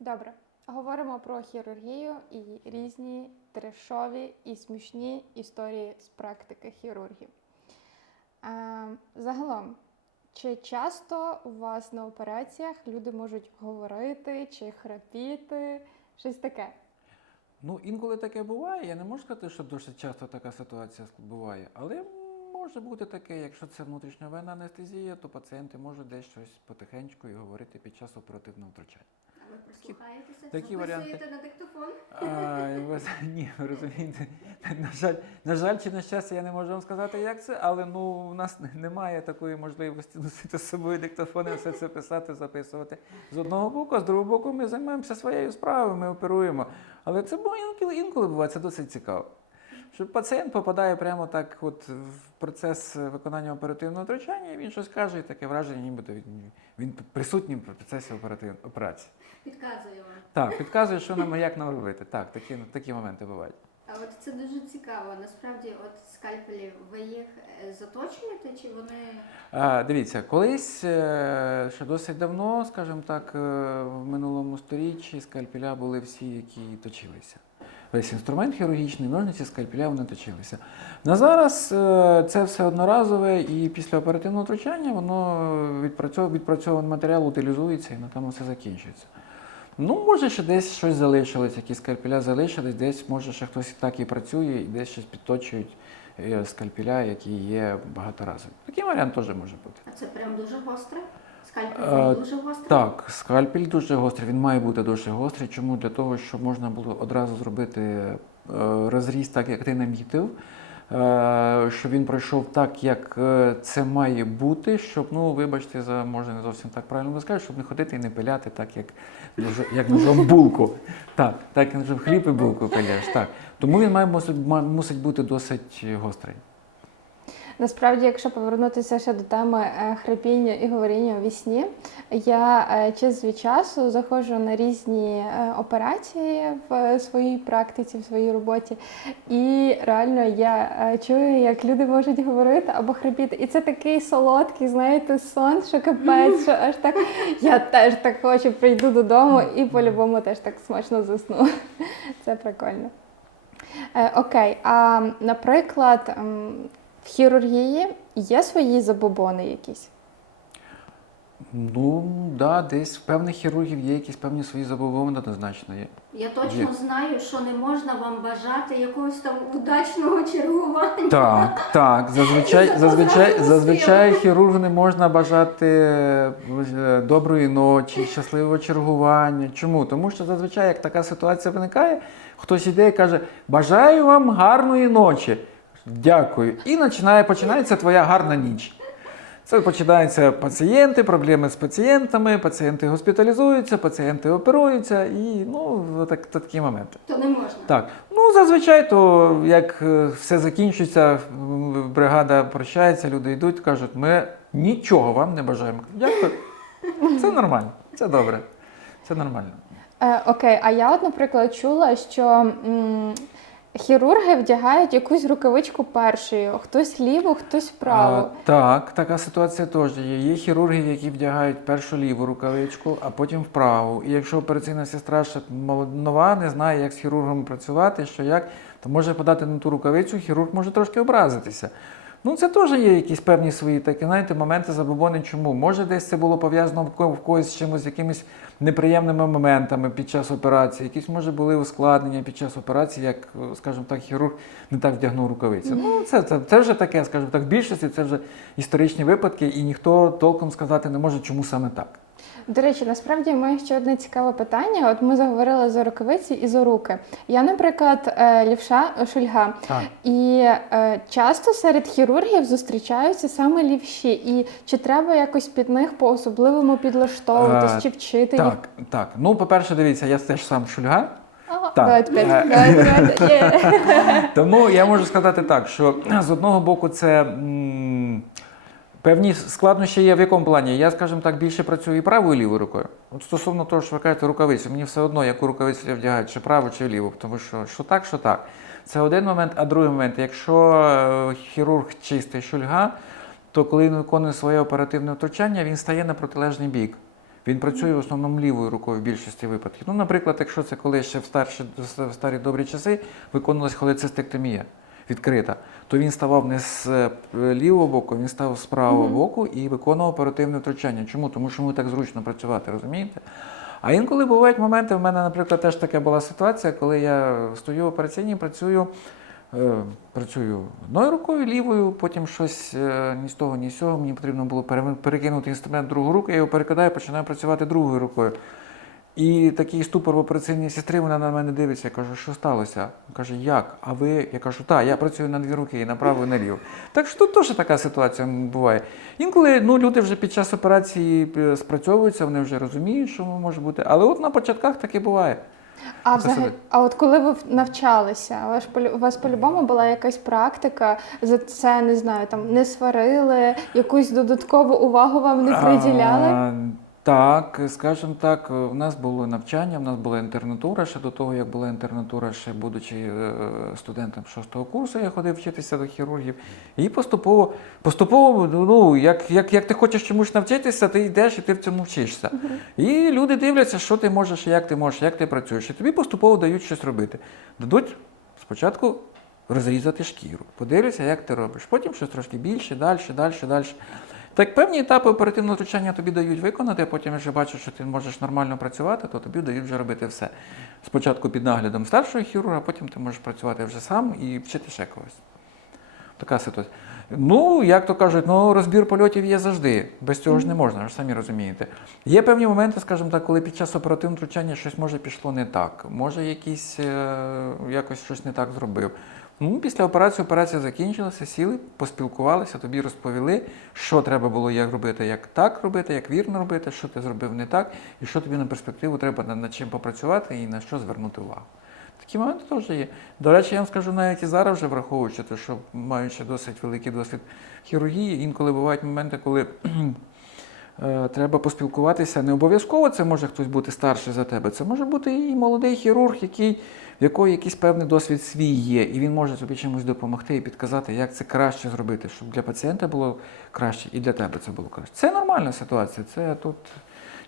Добре, говоримо про хірургію і різні трешові і смішні історії з практики хірургів. Е, загалом, чи часто у вас на операціях люди можуть говорити чи храпіти, щось таке? Ну, інколи таке буває. Я не можу сказати, що досить часто така ситуація буває, але може бути таке, якщо це внутрішньовенна анестезія, то пацієнти можуть десь щось потихеньку і говорити під час оперативного втручання. Ви прислухаєтеся? такі варіанти. На диктофон? А, ви ні, ви розумієте, на жаль, на жаль, чи на щастя, я не можу вам сказати, як це, але ну у нас немає такої можливості носити з собою диктофони, все це писати, записувати. З одного боку, а з другого боку, ми займаємося своєю справою, ми оперуємо. Але це бо інколи, інколи буває, це досить цікаво. Що пацієнт попадає прямо так, от в процес виконання оперативного втручання, і він щось каже, і таке враження, нібито він, він присутній в процесі оперативної операції. Підказую вам. Так, підказує, що нам як нам робити. Так, такі, такі моменти бувають. А от це дуже цікаво. Насправді, от скальпелі, ви їх е, заточуєте чи вони А, дивіться, колись е, ще досить давно, скажімо так, е, в минулому сторіччі скальпеля були всі, які точилися. Весь інструмент хірургічний, ножниці, скальпеля вони точилися. На зараз е, це все одноразове, і після оперативного втручання воно відпрацьов, відпрацьований матеріал утилізується і на тому все закінчується. Ну, може, ще десь щось залишилось, якісь скальпеля залишились, десь може ще хтось і так і працює, і десь щось підточують е, скальпеля, які є багаторазові. Такий варіант теж може бути. а це прям дуже гостре? Скальпель Е, дуже гострий? Так, скальпель дуже гострий, він має бути дуже гострий. Чому? Для того, щоб можна було одразу зробити е, розріз так, як ти намітив, е, щоб він пройшов так, як це має бути, щоб, ну, вибачте, за може не зовсім так правильно сказати, щоб не ходити і не пиляти так, як, як ножом булку. Так, так як ножом хліб і булку пиляєш. Так. Тому він має мусить, мусить бути досить гострий. Насправді, якщо повернутися ще до теми е, храпіння і говоріння у вісні, я е, час від часу заходжу на різні е, операції в своїй практиці, в своїй роботі, і реально я чую, як люди можуть говорити або храпіти. І це такий солодкий, знаєте, сон, що капець, що аж так я теж так хочу, прийду додому і по-любому теж так смачно засну. Це прикольно. Окей, а наприклад, в хірургії є свої забобони якісь? Ну, да, десь в певних хірургів є якісь певні свої забобони, однозначно є. Я точно Є. знаю, що не можна вам бажати якогось там удачного чергування. Так, так. Зазвичай, зазвичай, зазвичай хірургу не можна бажати е, доброї ночі, щасливого чергування. Чому? Тому що зазвичай, як така ситуація виникає, хтось іде і каже: Бажаю вам гарної ночі. Дякую. І починає, починається твоя гарна ніч. Це починаються пацієнти, проблеми з пацієнтами, пацієнти госпіталізуються, пацієнти оперуються, і ну, так, такі моменти. То не можна. Так, ну зазвичай, то як е, все закінчується, бригада прощається, люди йдуть, кажуть, ми нічого вам не бажаємо. Дякую. Це нормально, це добре. Це нормально. Е, окей, а я, от, наприклад, чула, що м, хірурги вдягають якусь рукавичку першою, хтось ліву, хтось праву. А, так, така ситуація теж є. Є хірурги, які вдягають першу ліву рукавичку, а потім вправу. І якщо операційна сестра ще нова, не знає, як з хірургом працювати, що як, то може подати на ту рукавицю, хірург може трошки образитися. Ну, це теж є якісь певні свої такі, знаєте, моменти забобони. Чому? Може, десь це було пов'язано в ко- когось з чимось, з якимись неприємними моментами під час операції. Якісь, може, були ускладнення під час операції, як, скажімо так, хірург не так вдягнув рукавиці. Ну, це, це, це вже таке, скажімо так, в більшості це вже історичні випадки, і ніхто толком сказати не може, чому саме так. До речі, насправді маю ще одне цікаве питання. От ми заговорили за рукавиці і за руки. Я, наприклад, е, лівша шульга, Так. і е, часто серед хірургів зустрічаються саме лівші. І чи треба якось під них по-особливому підлаштовуватись, Е, чи вчити їх? Так, так. Ну, по-перше, дивіться, я теж сам шульга. Так. Давайте п'ять. Давайте, давайте. Є. Тому я можу сказати так, що з одного боку це певні складнощі є в якому плані. Я, скажімо так, більше працюю і правою і лівою рукою. От стосовно того, що ви кажете рукавицю, мені все одно, яку рукавицю я вдягаю, чи праву, чи ліву, тому що що так, що так. Це один момент, а другий момент, якщо е, хірург чистий шульга, то коли він виконує своє оперативне втручання, він стає на протилежний бік. Він працює в основному лівою рукою в більшості випадків. Ну, наприклад, якщо це коли ще в старші в старі добрі часи виконувалась холецистектомія відкрита, то він ставав не з е, лівого боку, він став з правого боку і виконував оперативне втручання. Чому? Тому що йому так зручно працювати, розумієте? А інколи бувають моменти, в мене, наприклад, теж така була ситуація, коли я стою в операційній, працюю, е, працюю одною рукою, лівою, потім щось е, ні з того, ні з цього. Мені потрібно було перекинути інструмент в другу руку, я його перекидаю, починаю працювати другою рукою. І такий ступор в операційній сестри, вона на мене дивиться, я кажу, що сталося? Каже, як? А ви? Я кажу, так, я працюю на дві руки, і на праву, і на ліву. Так що тут теж така ситуація буває. Інколи ну, люди вже під час операції е, спрацьовуються, вони вже розуміють, що може бути. Але от на початках таке буває. А взагалі, а от коли ви навчалися, у вас, у вас по-любому була якась практика, за це не знаю, там не сварили, якусь додаткову увагу вам не приділяли? А, так, скажімо так, в нас було навчання, в нас була інтернатура. Ще до того, як була інтернатура, ще будучи е, студентом шостого курсу, я ходив вчитися до хірургів. І поступово, поступово, ну, як, як, як ти хочеш чомусь навчитися, ти йдеш і ти в цьому вчишся. І люди дивляться, що ти можеш, як ти можеш, як ти працюєш. І тобі поступово дають щось робити. Дадуть спочатку розрізати шкіру, подивляться, як ти робиш. Потім щось трошки більше, далі, далі, далі. Так, певні етапи оперативного втручання тобі дають виконати, а потім вже бачиш, що ти можеш нормально працювати, то тобі дають вже робити все. Спочатку під наглядом старшого хірурга, а потім ти можеш працювати вже сам і вчити ще когось. Така ситуація. Ну, як то кажуть, ну розбір польотів є завжди. Без цього ж не можна, ви ж самі розумієте. Є певні моменти, скажімо так, коли під час оперативного втручання щось може пішло не так, може якийсь е, якось щось не так зробив. Ну, після операції операція закінчилася, сіли, поспілкувалися, тобі розповіли, що треба було як робити, як так робити, як вірно робити, що ти зробив не так, і що тобі на перспективу треба над, чим попрацювати і на що звернути увагу. Такі моменти теж є. До речі, я вам скажу навіть і зараз вже враховуючи те, що маючи досить великий досвід хірургії, інколи бувають моменти, коли треба поспілкуватися. Не обов'язково це може хтось бути старший за тебе. Це може бути і молодий хірург, який, в якого якийсь певний досвід свій є, і він може тобі чимось допомогти і підказати, як це краще зробити, щоб для пацієнта було краще і для тебе це було краще. Це нормальна ситуація. Це тут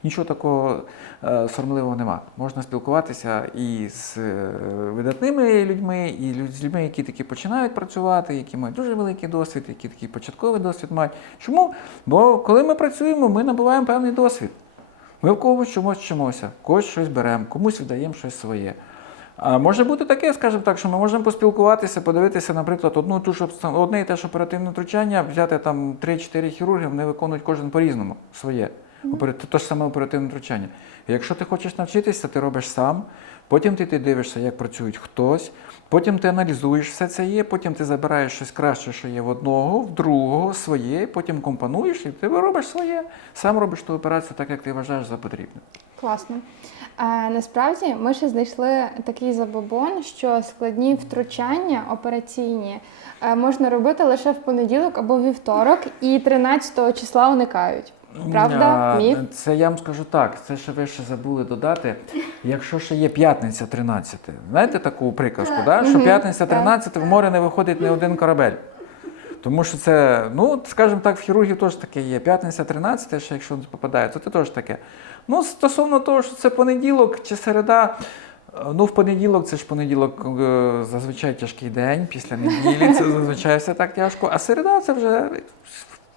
нічого такого е, соромливого нема. Можна спілкуватися і з е, видатними людьми, і з людьми, які таки починають працювати, які мають дуже великий досвід, які такий початковий досвід мають. Чому? Бо коли ми працюємо, ми набуваємо певний досвід. Ми в когось чомусь вчимося, когось щось беремо, комусь віддаємо щось своє. А може бути таке, скажімо так, що ми можемо поспілкуватися, подивитися, наприклад, одну ту ж одне і те ж оперативне втручання, взяти там 3-4 хірурги, вони виконують кожен по-різному своє. Те ж саме оперативне втручання. Якщо ти хочеш навчитися, ти робиш сам, потім ти, ти дивишся, як працюють хтось, потім ти аналізуєш все це є, потім ти забираєш щось краще, що є в одного, в другого, своє, потім компонуєш і ти робиш своє. Сам робиш ту операцію так, як ти вважаєш за потрібне. Класно. А, насправді ми ще знайшли такий забобон, що складні втручання операційні е, можна робити лише в понеділок або вівторок, і 13 числа уникають. Правда? Міф? Це я вам скажу так. Це ще ви ще забули додати. Якщо ще є п'ятниця 13, знаєте таку приказку, да? що п'ятниця 13 в море не виходить ні один корабель. Тому що це, ну, скажімо так, в хірургів теж таке є. П'ятниця 13, ще якщо попадає, то це теж таке. Ну, стосовно того, що це понеділок чи середа. е, Ну, в понеділок це ж понеділок е, зазвичай тяжкий день, після неділі це зазвичай все так тяжко. А середа це вже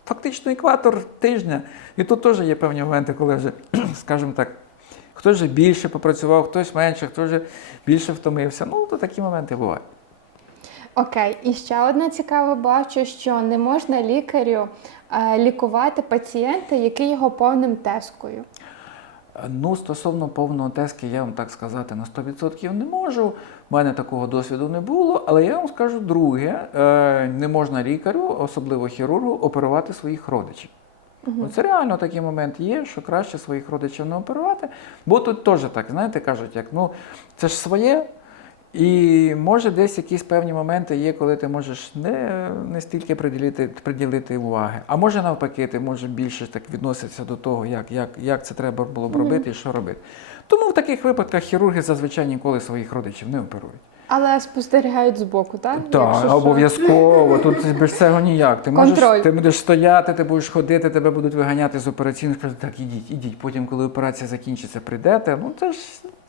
фактично екватор тижня. І тут теж є певні моменти, коли вже, скажімо так, хтось вже більше попрацював, хтось менше, хтось вже більше втомився. Ну, то такі моменти бувають. Окей, і ще одна цікава бачу, що не можна лікарю е, лікувати пацієнта, який його повним тескою. Ну, стосовно повного тески, я вам так сказати на 100% не можу. У мене такого досвіду не було, але я вам скажу друге: Е, не можна лікарю, особливо хірургу, оперувати своїх родичів. Це реально такий момент є, що краще своїх родичів не оперувати. Бо тут теж так, знаєте, кажуть, як ну це ж своє. І може десь якісь певні моменти є, коли ти можеш не, не стільки приділити, приділити уваги. А може навпаки, ти може більше так відноситися до того, як, як, як це треба було б робити і що робити. Тому в таких випадках хірурги зазвичай ніколи своїх родичів не оперують. Але спостерігають збоку, так? Так, обов'язково. Тут без цього ніяк. Ти можеш Контроль. ти будеш стояти, ти будеш ходити, тебе будуть виганяти з операційних, скажуть, так, ідіть, ідіть. Потім, коли операція закінчиться, прийдете. Ну це ж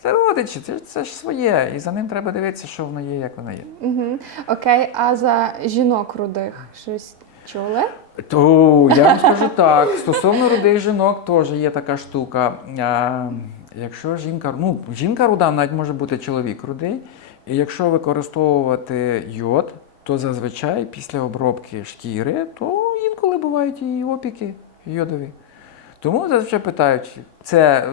це родичі, це, ж- це ж своє. І за ним треба дивитися, що воно є, як воно є. Угу. Окей, а за жінок рудих щось чули? То я вам скажу так. Стосовно рудих жінок теж є така штука. А, якщо жінка, ну, жінка руда, навіть може бути чоловік рудий. І якщо використовувати йод, то зазвичай після обробки шкіри, то інколи бувають і опіки йодові. Тому зазвичай питають, це е,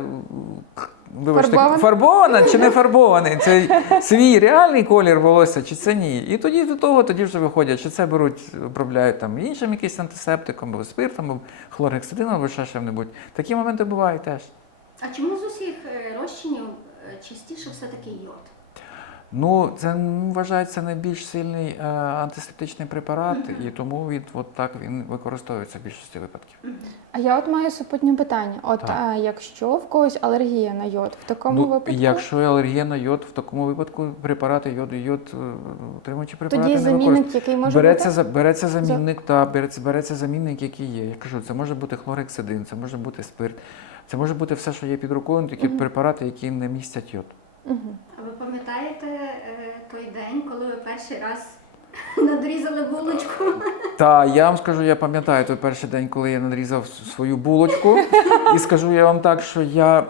вибачте, Фарбоване? фарбована чи не фарбований? Це свій реальний колір волосся, чи це ні? І тоді до того тоді вже виходять, чи це беруть, обробляють там іншим якимось антисептиком, або спиртом, або хлоргексидином, або ще чим-небудь. Такі моменти бувають теж. А чому з усіх е, розчинів е, частіше все-таки йод? Ну, це вважається найбільш сильний е, антисептичний препарат, і тому він от так він використовується в більшості випадків. А я от маю супутнє питання. От Так. а, якщо в когось алергія на йод, в такому Ну, випадку якщо алергія на йод, в такому випадку препарати йоду, йод, е, утримуючі препарати тоді не використовують. замінник, який може Береться, бути? за- береться замінник, та береться, береться замінник, який є. Я кажу, це може бути хлорексидин, це може бути спирт, це може бути все, що є під рукою, такі Мгм. препарати, які не містять йод. Угу. Пам'ятаєте е, той день, коли ви перший раз надрізали булочку? Та я вам скажу, я пам'ятаю той перший день, коли я надрізав свою булочку, і скажу я вам так, що я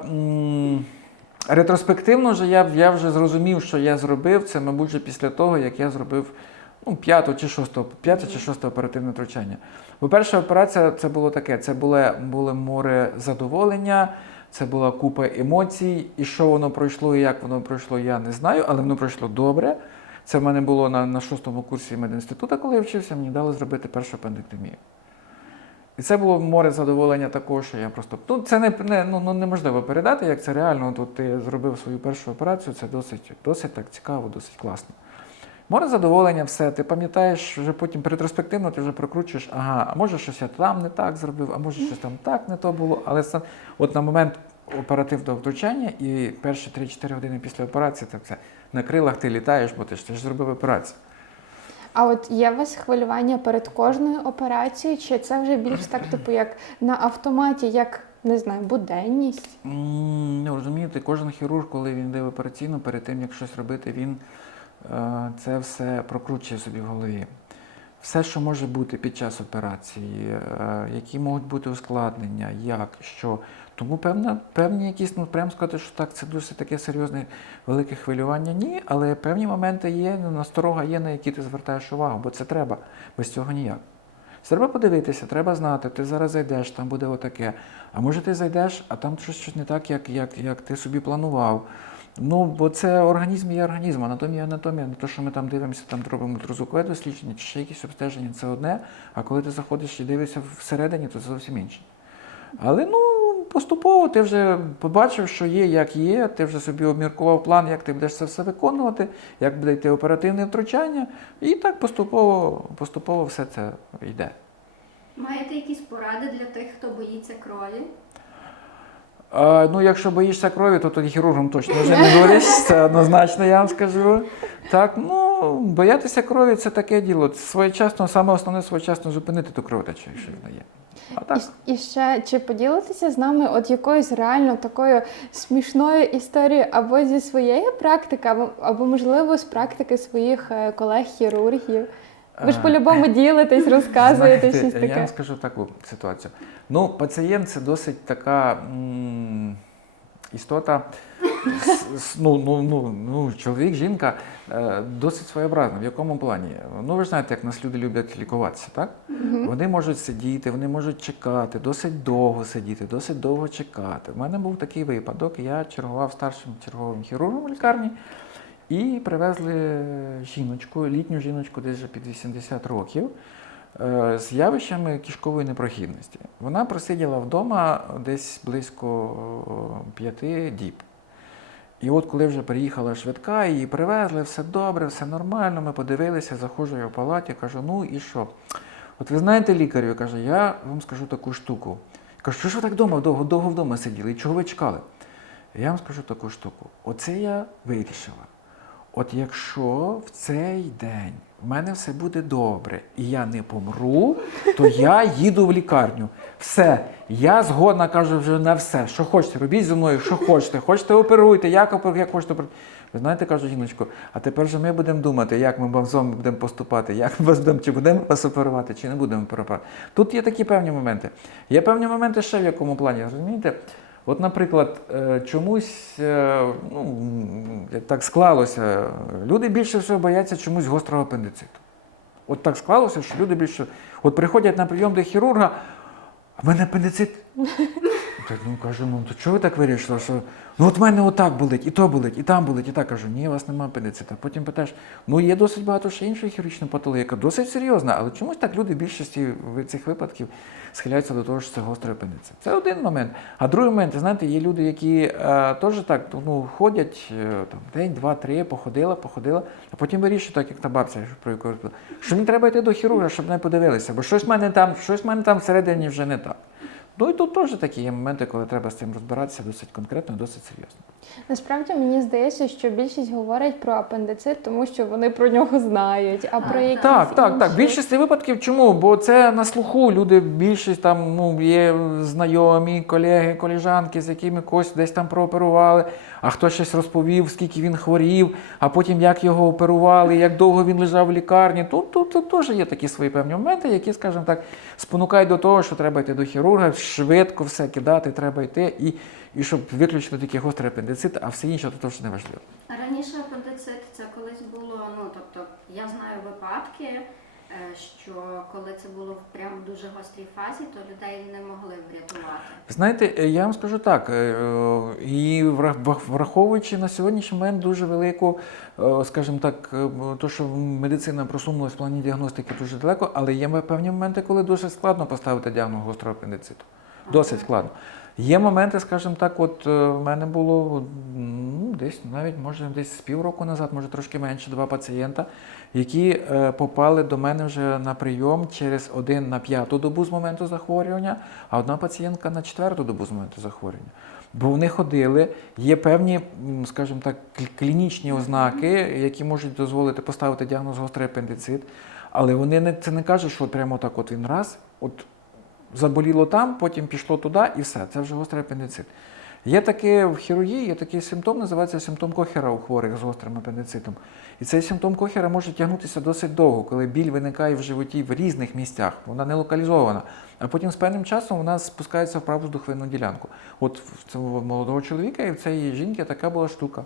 ретроспективно вже я, я вже зрозумів, що я зробив це, мабуть, вже після того, як я зробив ну, п'яту чи шосту, п'яте чи шосте оперативне втручання. Бо перша операція це було таке: це було, було море задоволення. Це була купа емоцій, і що воно пройшло, і як воно пройшло, я не знаю, але воно пройшло добре. Це в мене було на, на шостому курсі медінституту, коли я вчився, мені дали зробити першу апендектомію. І це було море задоволення також, що я просто. Ну, це не, не, ну, ну, неможливо передати, як це реально. Тут ти зробив свою першу операцію, це досить, досить так цікаво, досить класно. Море задоволення, все. Ти пам'ятаєш, вже потім ретроспективно ти вже прокручуєш, ага, а може щось я там не так зробив, а може щось там так не то було. Але сам- от на момент оперативного втручання і перші 3-4 години після операції, так це на крилах ти літаєш, бо ти ж ти ж зробив операцію. А от є у вас хвилювання перед кожною операцією, чи це вже більш так, типу, як на автоматі, як не знаю, буденність? Ну, розумієте, кожен хірург, коли він йде в операційну, перед тим як щось робити, він це все прокручує собі в голові. Все, що може бути під час операції, е, які можуть бути ускладнення, як, що. Тому певна, певні якісь, ну прямо сказати, що так, це досить таке серйозне велике хвилювання. Ні, але певні моменти є, ну, насторога є, на які ти звертаєш увагу, бо це треба, без цього ніяк. Треба подивитися, треба знати, ти зараз зайдеш, там буде отаке. А може ти зайдеш, а там щось не так, як, як, як ти собі планував. Ну, бо це організм є організм, анатомія анатомія. Не те, що ми там дивимося, там робимо ультразвукове дослідження, чи ще якісь обстеження, це одне. А коли ти заходиш і дивишся всередині, то це зовсім інше. Але ну, поступово ти вже побачив, що є, як є, ти вже собі обміркував план, як ти будеш це все виконувати, як буде йти оперативне втручання, і так поступово, поступово все це йде. Маєте якісь поради для тих, хто боїться крові? Ну, якщо боїшся крові, то тоді хірургом точно вже не будеш, це однозначно я вам скажу. Так, ну, боятися крові це таке діло. Своєчасно, саме основне своєчасно зупинити ту кровотечу, якщо вона є. А так. І, і ще чи поділитися з нами от якоюсь реально такою смішною історією або зі своєї практики, або, або можливо з практики своїх е, колег-хірургів? Ви ж Е, по-любому ділитесь, розказуєте Знаєте, щось Я вам скажу таку ситуацію. Ну, пацієнт це досить така м, істота. с- с- Ну, ну, ну, ну, чоловік, жінка е, досить своєобразна. В якому плані? Ну, ви ж знаєте, як нас люди люблять лікуватися, так? Вони можуть сидіти, вони можуть чекати, досить довго сидіти, досить довго чекати. У мене був такий випадок. Я чергував старшим черговим хірургом в лікарні і привезли жіночку, літню жіночку, десь вже під 80 років, е, з явищами кишкової непрохідності. Вона просиділа вдома десь близько п'яти діб. І от коли вже приїхала швидка, її привезли, все добре, все нормально. Ми подивилися, заходжу я в палаті, кажу, ну і що? От ви знаєте лікарю, каже, я вам скажу таку штуку. Кажу, що ж ви так вдома, довго, довго вдома сиділи? І чого ви чекали? Я вам скажу таку штуку. Оце я вирішила. От якщо в цей день в мене все буде добре і я не помру, то я їду в лікарню. Все, я згодна кажу вже на все. Що хочете, робіть зі мною, що хочете. Хочете оперуйте, як, як хочете. Ви знаєте, кажу жіночко, а тепер же ми будемо думати, як ми з вами будемо поступати, як ми вас будемо, чи будемо вас оперувати, чи не будемо оперувати. Тут є такі певні моменти. Є певні моменти ще в якому плані, розумієте? От, наприклад, е, чомусь е, ну, так склалося, люди більше всього бояться чомусь гострого апендициту. От так склалося, що люди більше. От приходять на прийом до хірурга, а в мене апендицит. Ну кажу, ну то чого ви так вирішили? Що ну от в мене отак болить, і то болить, і там болить, і так кажу, ні, у вас немає апендицита. Потім питаєш, ну є досить багато ще іншої хірургічної патології, яка досить серйозна, але чомусь так люди в більшості цих випадків схиляються до того, що це гострий апендицит. Це один момент. А другий момент, знаєте, є люди, які е, теж так ну, ходять е, там, день, два, три, походила, походила, а потім вирішують, так як та бабця, про яку що мені треба йти до хірурга, щоб мене подивилися, бо щось в мене там, щось в мене там всередині вже не так. Ну і тут теж такі є моменти, коли треба з цим розбиратися досить конкретно, і досить серйозно. Насправді мені здається, що більшість говорить про апендицит, тому що вони про нього знають, а про якісь Так, так, так. інші- В більшості випадків чому? Бо це на слуху. Люди більшість там ну, є знайомі, колеги, коліжанки, з якими когось десь там прооперували, а хтось щось розповів, скільки він хворів, а потім як його оперували, як довго він лежав в лікарні. Тут, тут, тут теж є такі свої певні моменти, які, скажімо так, спонукають до того, що треба йти до хірурга, швидко все кидати, треба йти, і, і щоб виключити такий гострий апендицит, а все інше то теж не важливо. Раніше апендицит це колись було, ну тобто я знаю випадки, е, що коли це було в прям дуже гострій фазі, то людей не могли врятувати. Знаєте, е, я вам скажу так, е, і вра- враховуючи на сьогоднішній момент дуже велику, скажімо так, то, що медицина просунулася в плані діагностики дуже далеко, але є певні моменти, коли дуже складно поставити діагноз гострого апендициту. Досить складно. Є моменти, скажімо так, от е, в мене було ну, десь навіть може десь з півроку назад, може трошки менше, два пацієнта, які е, попали до мене вже на прийом через один на п'яту добу з моменту захворювання, а одна пацієнтка на четверту добу з моменту захворювання. Бо вони ходили, є певні, скажімо так, кл- клінічні ознаки, які можуть дозволити поставити діагноз гострий апендицит, але вони не, це не кажуть, що прямо так от він раз, от заболіло там, потім пішло туди і все. Це вже гострий апендицит. Є таке в хірургії, є такий симптом, називається симптом Кохера у хворих з гострим апендицитом. І цей симптом Кохера може тягнутися досить довго, коли біль виникає в животі в різних місцях, вона не локалізована. А потім з певним часом вона спускається в праву здухвинну ділянку. От в цього молодого чоловіка і в цієї жінки така була штука.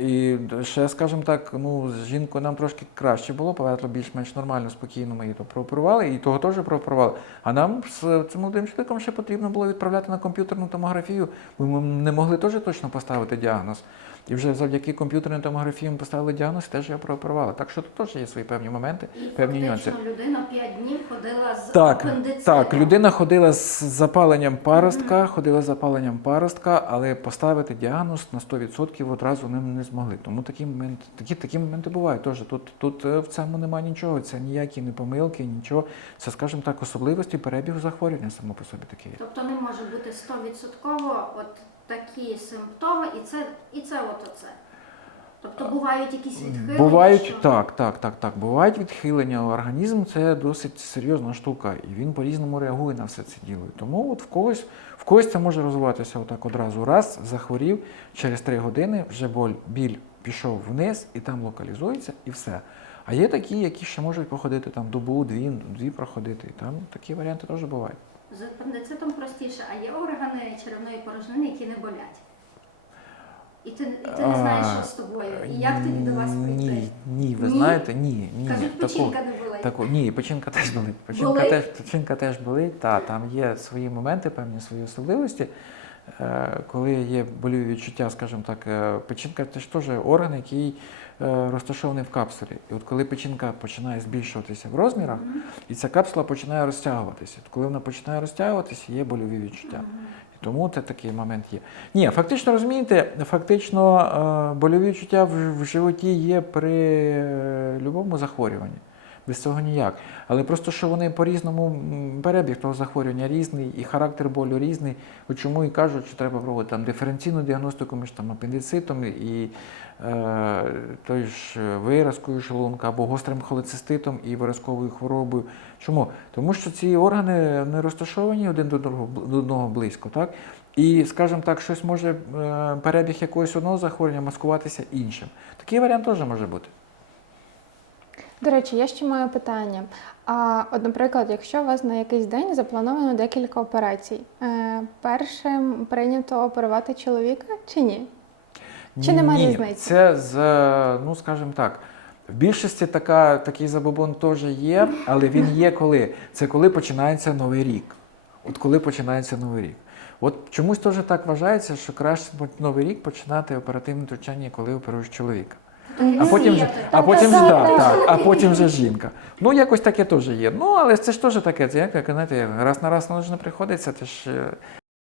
І ще, скажімо так, ну, з жінкою нам трошки краще було, повертло більш-менш нормально, спокійно ми її то прооперували, і того теж прооперували. А нам з цим молодим чоловіком ще потрібно було відправляти на комп'ютерну томографію, ми не могли теж точно поставити діагноз. І вже завдяки комп'ютерній томографії ми поставили діагноз, теж його прооперували. Так що тут теж є свої певні моменти, І певні нюанси. людина 5 днів ходила з Так, так, людина ходила з запаленням паростка, ходила з запаленням паростка, але поставити діагноз на 100% одразу вони не змогли. Тому такі моменти, такі, такі моменти бувають. Теж тут, тут е, в цьому немає нічого. Це ніякі не помилки, нічого. Це, скажімо так, особливості перебігу захворювання само по собі таке. Тобто не може бути 100% от такі симптоми, і це, і це от оце. Тобто бувають якісь відхилення. Бувають що- так, так, так, так. Бувають відхилення. Організм це досить серйозна штука, і він по-різному реагує на все це діло. Тому от в когось, в когось це може розвиватися отак одразу. Раз, захворів, через три години вже боль, біль пішов вниз і там локалізується, і все. А є такі, які ще можуть походити там добу, дві, дві проходити. І там такі варіанти теж бувають. З апендицитом простіше, а є органи черевної порожнини, які не болять. І ти, і ти не знаєш, що з тобою. І як тобі до вас прийти? Ні, ні, ви Ні? знаєте, ні, ні. Кажуть, печінка не болить. Ні, печінка теж болить. Печінка Болить? теж, печінка теж болить. Та, там є свої моменти, певні свої особливості. Е, коли є боліві відчуття, скажімо так, е, печінка це ж теж орган, який розташований в капсулі. І от коли печінка починає збільшуватися в розмірах, і ця капсула починає розтягуватися. От коли вона починає розтягуватися, є больові відчуття. І тому це такий момент є. Ні, фактично розумієте, фактично е, больові відчуття в, в животі є при е, будь-якому захворюванні. Без цього ніяк. Але просто що вони по-різному перебіг того захворювання різний, і характер болю різний. Чому і кажуть, що треба проводити там диференційну діагностику між там апендицитом і е, той ж виразкою шлунка або гострим холециститом і виразковою хворобою. Чому? Тому що ці органи не розташовані один до одного близько, так? І, скажімо так, щось може е, перебіг якогось одного захворювання маскуватися іншим. Такий варіант теж може бути. До речі, я ще маю питання. А от, наприклад, якщо у вас на якийсь день заплановано декілька операцій, е, першим прийнято оперувати чоловіка чи ні? Чи немає Ні, різниці? Це з, ну скажімо так. В більшості така, такий забобон теж є, але він є коли? Це коли починається новий рік. От коли починається новий рік. От чомусь теж так вважається, що краще новий рік починати оперативне втручання, коли оперуєш чоловіка. А потім вже, а потім вже, да, так, а потім вже жінка. Ну, якось таке теж є. Ну, але це ж теж таке, це як, як знаєте, раз на раз воно ж не приходиться, це ж е,